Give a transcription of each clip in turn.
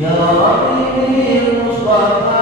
يا ربي المصطفى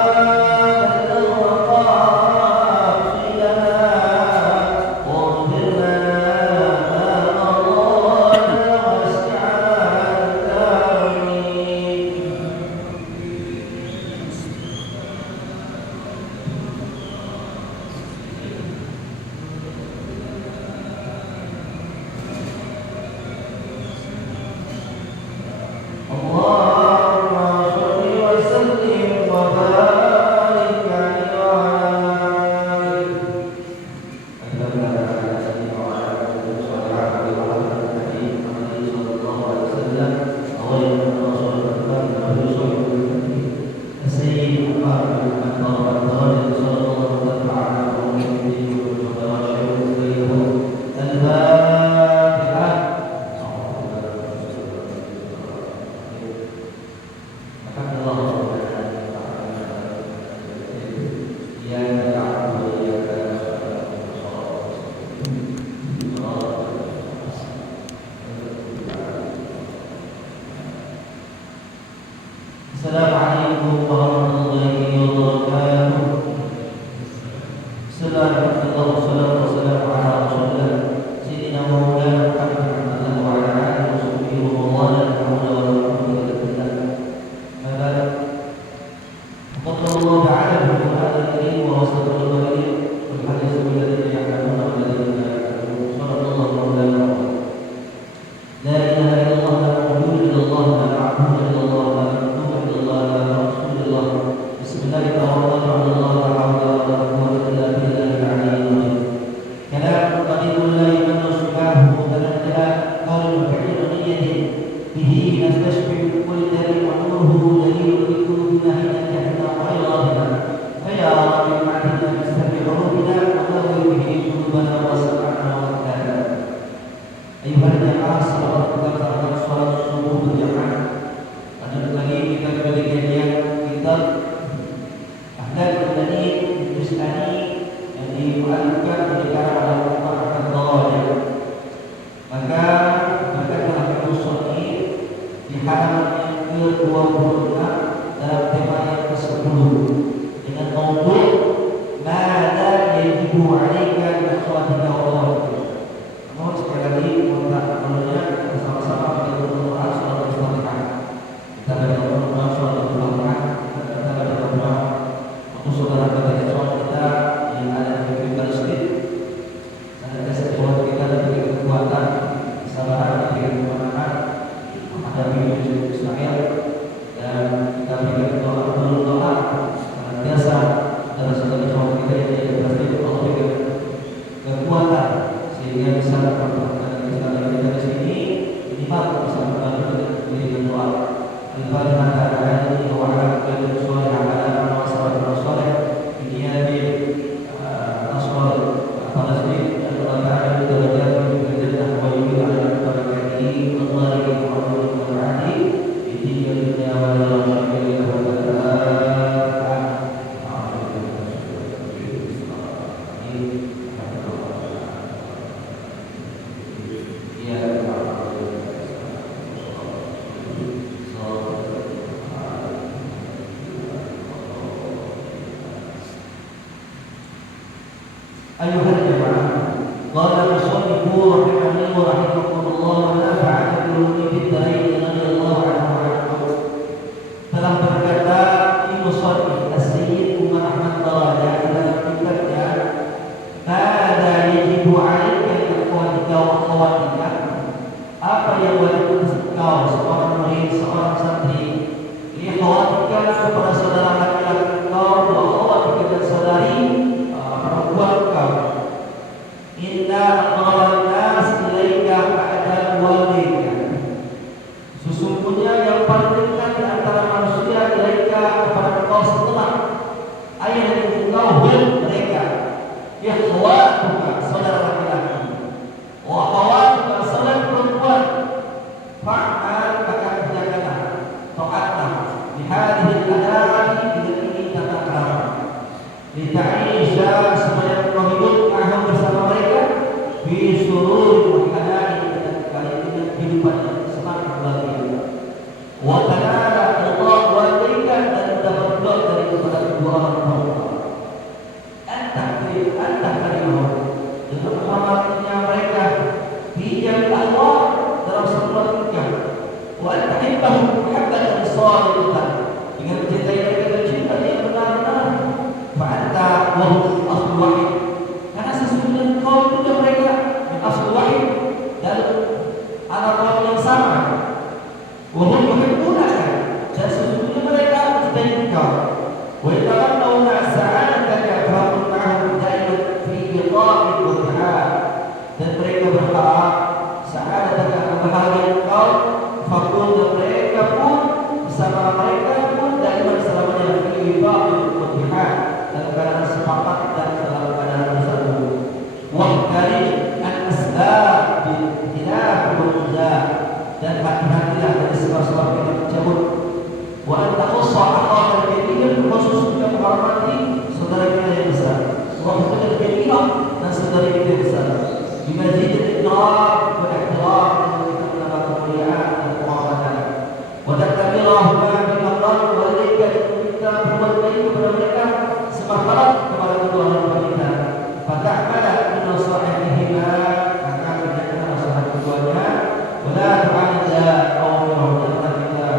Assalamualaikum warahmatullahi wabarakatuh. Assalamualaikum wassalamu ala rasulillah Sayyidina Maulana Muhammad wa ala alihi wa sahbihi wa mawala la hawla wa la quwwata illa billah. Baik. Allah Ta'ala bil Qur'an al-Karim wa wasatul al-Karim wal hadis alladhi ya'lamuna wa alladhi la ya'lamun. Sallallahu alaihi wa sallam. La ilaha illallah la ma'budu illallah la ma'budu illallah la Ayuhal jamaah, qala musannif rahimahullah wa rahimahullah wa nafa'ana bi ulumi bid-dain radhiyallahu anhu. Telah berkata musannif as-sayyid Umar Ahmad Darajat dalam kitabnya Mada yajibu 'alaika min akhwatika wa akhawatika. Apa yang wajib atas kau seorang murid, seorang santri, li akhawatika kepada saudara laki-laki kau, wa akhawatika dan saudari perempuan kau. Inna aqraban nas ilaika kaum yang sama. Wahum yuhibbunaka, dan sesungguhnya mereka mencintai engkau. Wa yatawallawna sa'adataka fahum ma'ahum daiman fi iqa'i wa du'a. Dan mereka berharap sa'adataka, kebahagiaan engkau, fakun, dan mereka pun bersama mereka pun daiman selamanya fi iqa'i wa du'a, dalam keadaan sepakat dan dalam keadaan bersatu. Wahdari al-asbab bil khilaf wal nizaa, dan hati-hatilah dari sebab-sebab kita mencabut. Wa anta khussa akhaka al-kabir, khusus juga menghormati saudara kita yang besar. Wa akhaka al-kabir, dan saudara kita yang besar. Bimazid al-ikram wa ihtiram, dan kita menambah kemuliaan dan kehormatan. Wa taktabirahuma bil maqam wa alaika, kita berbuat baik kepada mereka semangat kepada kedua orang tua kita. Fata'mala min nasihihima, maka kita nasihat keduanya. Wala tu'anida awamirahu, dan kita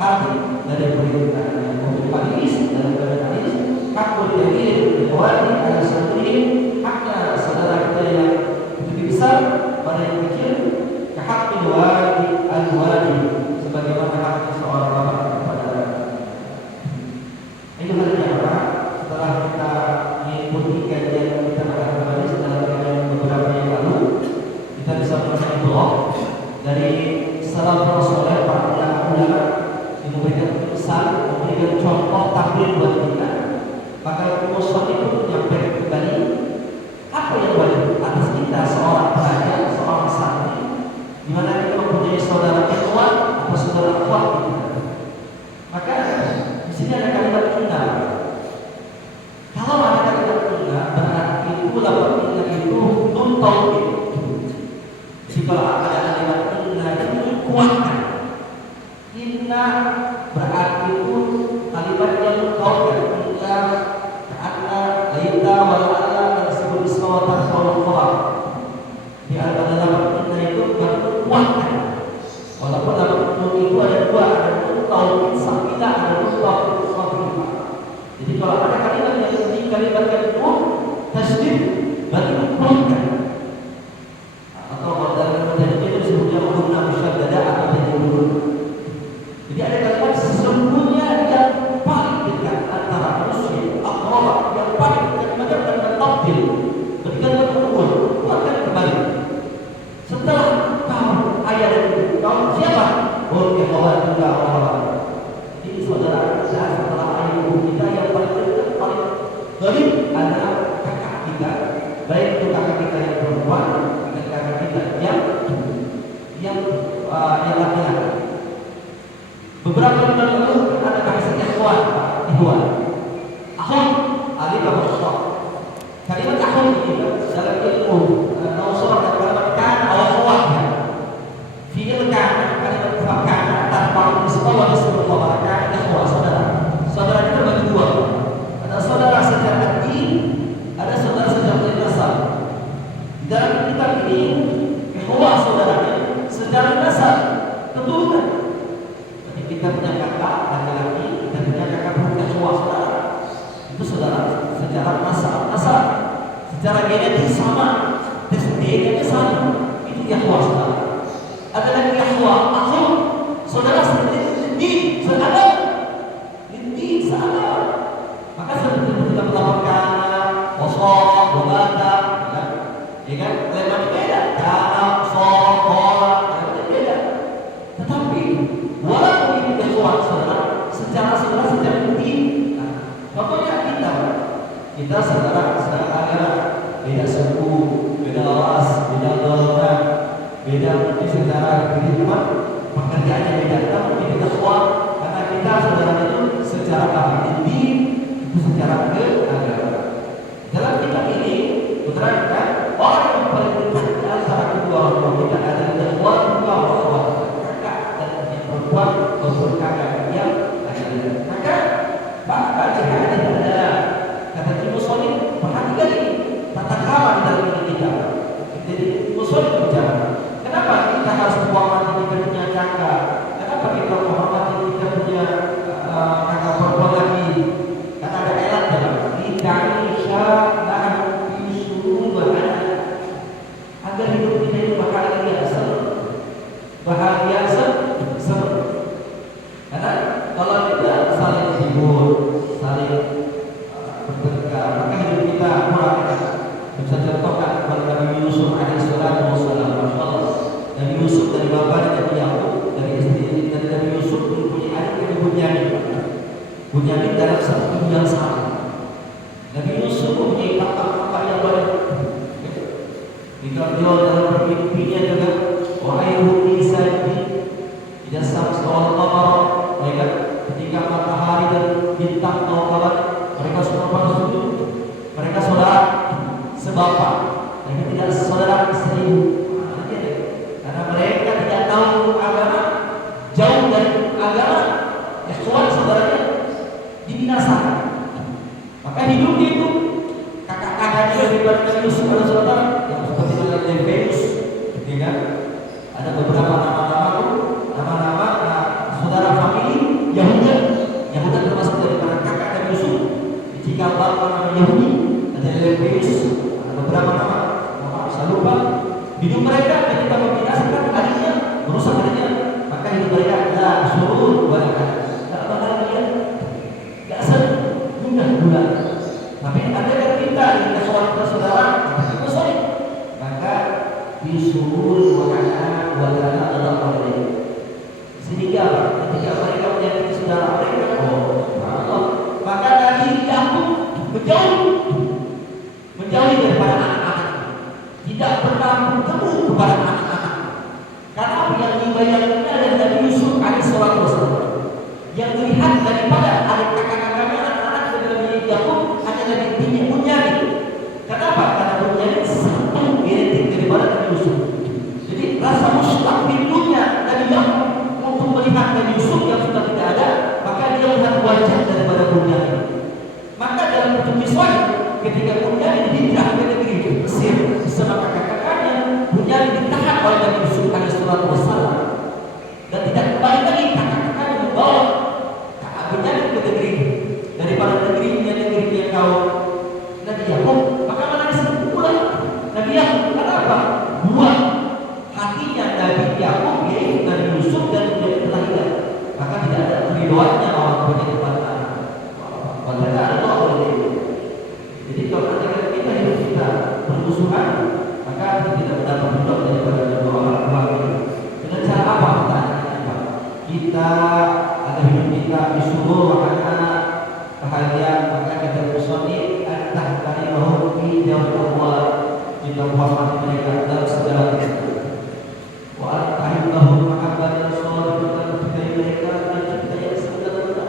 hati dari perintahnya. Untuk hadis, dalam keadaan hadis, hakul kabir ikhwani ala saudari, haknya saudara kita yang lebih besar pada yang kecil, kehaqqil wali al-wali, sebagaimana hak seorang bapak kepada itu halnya apa? Setelah kita mengikuti kajian kita pada kembali setelah kajian beberapa yang lalu, kita bisa merasakan blog dari salafus saleh, para ulama yang memberikan pesan, memberikan contoh takdir buat kita. Maka Muslim itu menyampaikan kembali apa yang wajib atas kita seorang pelajar, seorang santri, di mana kita mempunyai saudara yang kuat atau saudara kuat kita. Maka di sini ada kalimat inna. Kalau ada kalimat inna, berarti itu lafaz inna itu nun taukid. Jika ada kalimat inna itu kuatkan. Inna berarti itu kalimat yang taukid. Inna, ka'anna, laita, wala'ala, dan disebut ismawatan qaulul qur'an. Di antara lafaz inna itu berarti kuatkan. Walaupun lafaz nun itu ada dua, ada nun taukid sakilah, ada nun taukid khafifah. Jadi kalau ada kalimat yang dikalimatkan nun tasdid, berarti itu kuatkan. Atau kalau dalam kalimat itu disebutnya huruf musyaddada atau tajwid. Jadi ada kalimat sesungguhnya yang paling dekat antara manusia, aqrab, yang paling dekat dengan kalimat tabdil. Ketika kalimat umur, kuatkan kembali. Setelah tahu ayat dan ibu, tahu siapa? Oh, ikhwan kita orang. Jadi saudara kita setelah ayat ibu kita yang paling dekat, paling garib adalah kakak kita. Baik itu kakak kita yang perempuan dan kakak kita yang laki-laki. Beberapa bulan lalu ada bahasa ikhwan, akhun, alif wa shad. Kalimat akhun ini dalam ilmu nausul dan kalimat kan awalnya. Fi'il kan kalimat fakana tanpa nisbah wa nisbah mubarakan ikhwan, saudara. Saudara itu bagi dua. Ada saudara secara din, ada saudara secara nasab. Di dalam kitab ini ikhwan saudaranya secara nasab keturunan. Kita punya kakak laki-laki, kita punya kakak perempuan, saudara. Itu saudara secara nasab, secara genetik sama, tes DNA sama. Itu ikhwah saudara. Ada lagi ikhwah akhun, saudara sendiri di saudara, di sana. Maka seperti kita melaporkan wasol, wabata, ya kan? Lemak beda, kana, sol, kola, beda. Tetapi walaupun ikhwan saudara secara inti, pokoknya kita saudara agama, beda suku, beda ras, beda golongan, beda mungkin secara kehidupan, pekerjaannya beda, tapi kita kuat karena kita saudara itu secara inti, itu secara keagamaan. Dalam kitab ini diterangkan orang yang paling dekat di antara kedua orang tua kita adalah ikhwan dua orang tua, kakak dan perempuan maupun kakak yang laki-laki. Maka bagi hadis adalah kata Muslim, perhatikan ini tata krama di dalam diri kita. Jadi Muslim berbicara, kenapa kita harus menghormati kita punya kakak? Kenapa kita menghormati kita punya kakak perempuan lagi? Karena ada elat dalam kita Indonesia dan Indonesia bahagia seperti. Karena kalau kita saling hibur, saling bertengkar, maka hidup kita kurang enak. Bisa contohkan kepada Nabi Yusuf alaihissalam, Nabi Yusuf dari bapaknya Nabi Yakub, dari istri dari Nabi Yusuf mempunyai adik yang Bunyamin. Bunyamin dalam satu ibu yang sama. Nabi Yusuf mempunyai kakak-kakak yang banyak. Jika beliau dalam bermimpinya juga, wahai Isaiah, tidak sama qamar, mereka ketika matahari dan bintang mau kawan, mereka semua pada sujud. Mereka saudara sebapa, mereka tidak saudara seribu. Karena mereka tidak tahu agama, jauh dari agama, ikhwan saudaranya dibinasakan. Maka hidup itu kakak-kakaknya daripada Nabi Yusuf alaihissalam yang seperti namanya Venus, ya kan? Ada beberapa nama-nama saudara famili Yahudi. Yahudi termasuk daripada kakak Nabi Yusuf. Jika bapak nama Yahudi, ada Venus, ada beberapa nama saya lupa. Hidup mereka ketika membinasakan adiknya, merusak adiknya, maka hidup mereka tidak surur banyak, tidak bahagia, tidak senang, gundah-gundah. Tapi ada yang kita ini soal saudara, kita solid, maka disurur wahana adalah oleh sehingga ketika mereka menyakiti saudara mereka, Allah, maka Nabi Yakub menjauhi daripada anak-anak, tidak pernah bertemu kepada anak-anak. Karena yang dibayangkan dari Nabi Yusuf alaihissalam yang dilihat daripada adik kakak-kakaknya anak-anak dari Nabi Yakub hanya Nabi Bunyamin. Kenapa? Karena Bunyamin satu identik daripada Nabi Yusuf. Jadi rasa mustaq pintunya Nabi Yakub untuk melihat Nabi Yusuf yang sudah tidak ada, maka dia melihat wajah daripada Bunyamin. Maka dalam bentuk kisah ketika Bunyamin hijrah ke negeri Mesir bersama kakak-kakaknya, Bunyamin ditahan oleh Nabi Yusuf alaihissalam dan tidak kembali lagi. Kakak-kakaknya membawa Bunyamin ke negeri daripada negeri yang kau Nabi Yakub, maka menangis pula Nabi Yakub. Kenapa? Buat hatinya Nabi Yakub yaitu Nabi Yusuf dan Bunyamin telah hilang, maka tidak ada keridoannya orang tuanya kepada anak. Walaupun ada doa oleh dia. Jadi kalau ada kita hidup kita bermusuhan, maka kita tidak mendapat ridho daripada kedua orang tua kita. Dengan cara apa? Kita ada hidup kita disuruh wahana bahagia, maka kita bersoni antah dari roh di dalam Allah, kita puaskan mereka dalam segala hal. Wa antahillahu mahabbat yang soleh dan mencintai mereka dan cinta yang segala.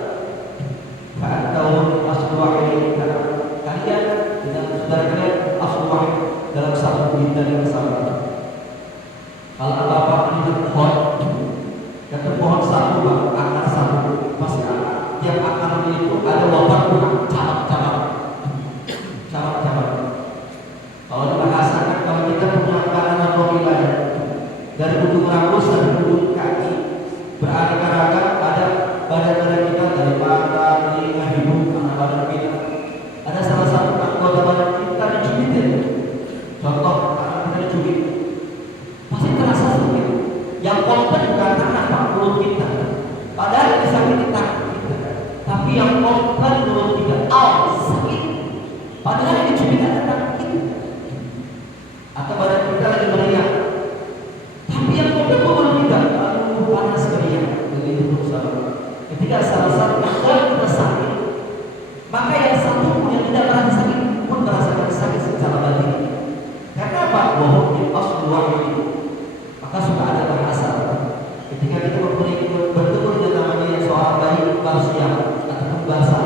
Fa'antahum asluwahi, kalian dengan saudara kalian asluwahi dalam satu bintang yang sama. Kalau bapak melihat pohon, kata pohon satu bang, akar satu masih ada. Tiap akarnya itu ada wabat bukan cabang-cabang. Kalau dibahasakan, kalau kita punya makanan atau wilayah dari ujung rambut sampai ujung kaki beraneka ragam, ada badan-badan kita dari mata, telinga, hidung, anak badan kita. Ada salah satu anggota badan kita dicubitin. Contoh, tangan kita dicubit, pasti terasa sakit. Yang komplain bukan tangan, pak, mulut kita. Padahal disakiti tangan kita, tapi yang komplain mulut kita, sakit. Padahal yang dicubit ada tangan kita. Atau badan kita lagi meriang, tapi yang komplain mulut kita, aduh panas meriang. Begitu berusaha. Ketika salah satu yang kita sakit, maka yang satu pun yang tidak merasa sakit pun merasakan sakit secara batin. Karena apa? Wahum min asli wahid. Maka suka ada bahasa ketika kita bertemu dengan namanya seorang bayi manusia ataupun bahasa,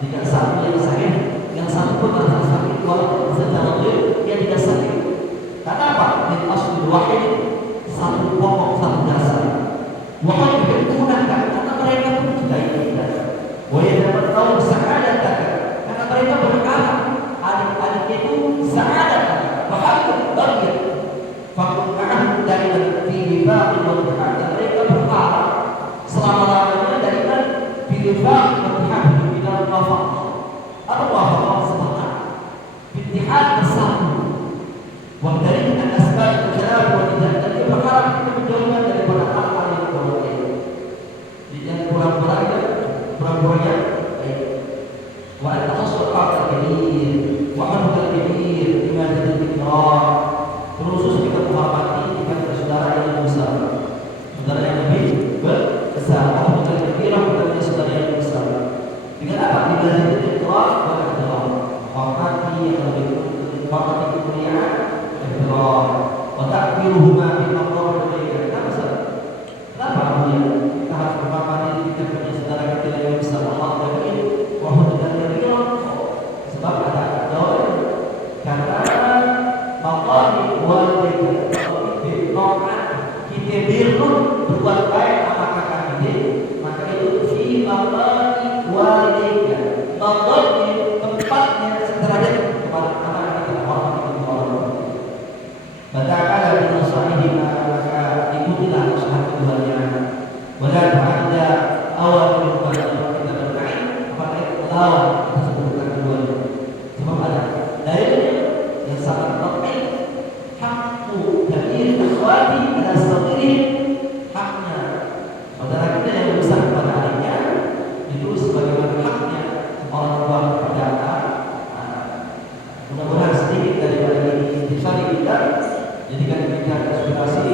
jika satu yang sakit, yang satu pun merasa sakit walaupun secara real dia tidak sakit. Karena apa? Min asli wahid, satu pokok, satu dasar. Wahai bergunakan karena mereka pun tidak ingat. Wahai dapat tahu saadat karena mereka berharap adik-adiknya itu saadat bahagia. Fakun ma'ahum dari filifah dan mereka berharap selama-lamanya dari filifah dan di dalam wafat. Apa wafat? Sepakat Ittihad bersatu. Wa dari asbab al-jalal wal ijazah, dia berharap kita menjauhkan daripada birrun, berbuat baik sama kakak adik, maka itu fi maqami walidayka, maqami tempatnya sederajat kepada anak kita orang tua. Batakala bin sahihi maka ikutilah usaha keduanya. Walau ada awal kepada kita berkain kepada lawan tersebut keduanya. Sebab ada dalilnya yang sangat penting. Hakku kabir akhwati ala saghirihim, haknya saudara kita yang besar kepada adiknya itu sebagaimana haknya orang tua kepada anak. Mudah-mudahan sedikit daripada ini intisari kita jadikan kita inspirasi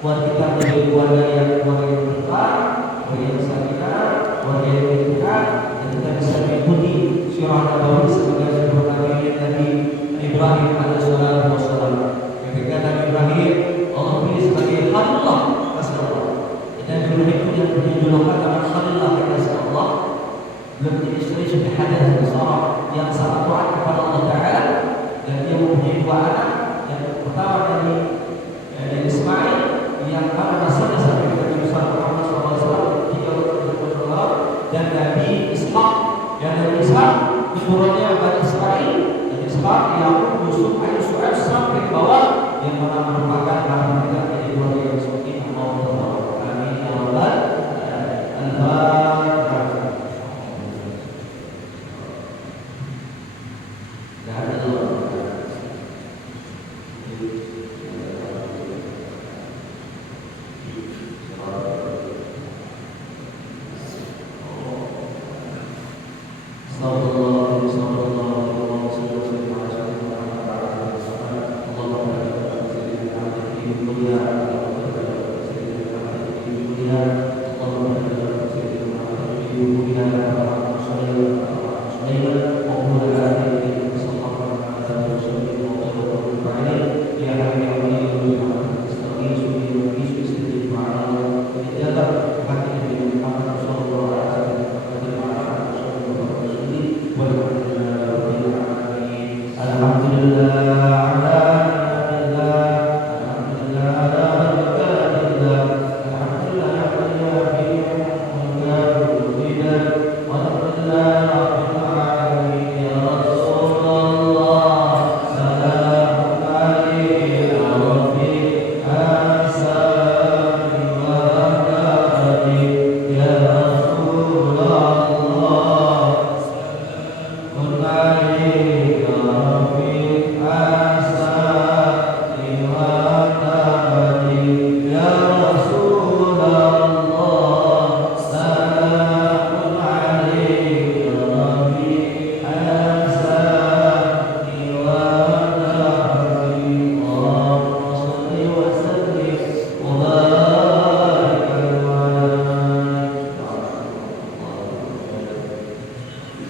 buat kita menjadi keluarga yang besar, keluarga yang sakinah, keluarga yang bertuhan, dan kita bisa mengikuti sirah Nabawi sebagai sebuah Nabi Ibrahim alaihissalam. Ketika Nabi Ibrahim Allah pilih sebagai Khalilullah Rasulullah, dan Ibrahim itu yang dijulukan nama Khalilullah Rasulullah, belum menjadi istri sudah hadas besar yang sangat taat kepada Allah Taala, dan dia mempunyai dua anak. Yang pertama dari Ismail yang mana nasabnya sampai kepada Nabi Muhammad SAW, dan Nabi Ishak, yang Nabi Ishak keturunannya Bani Israil, dan Ishak Yakub, Yusuf, Ayub sampai ke bawah, yang mana merupakan bahan kita menjadi keluarga yang suci. Amin ya rabbal alamin. Allahumma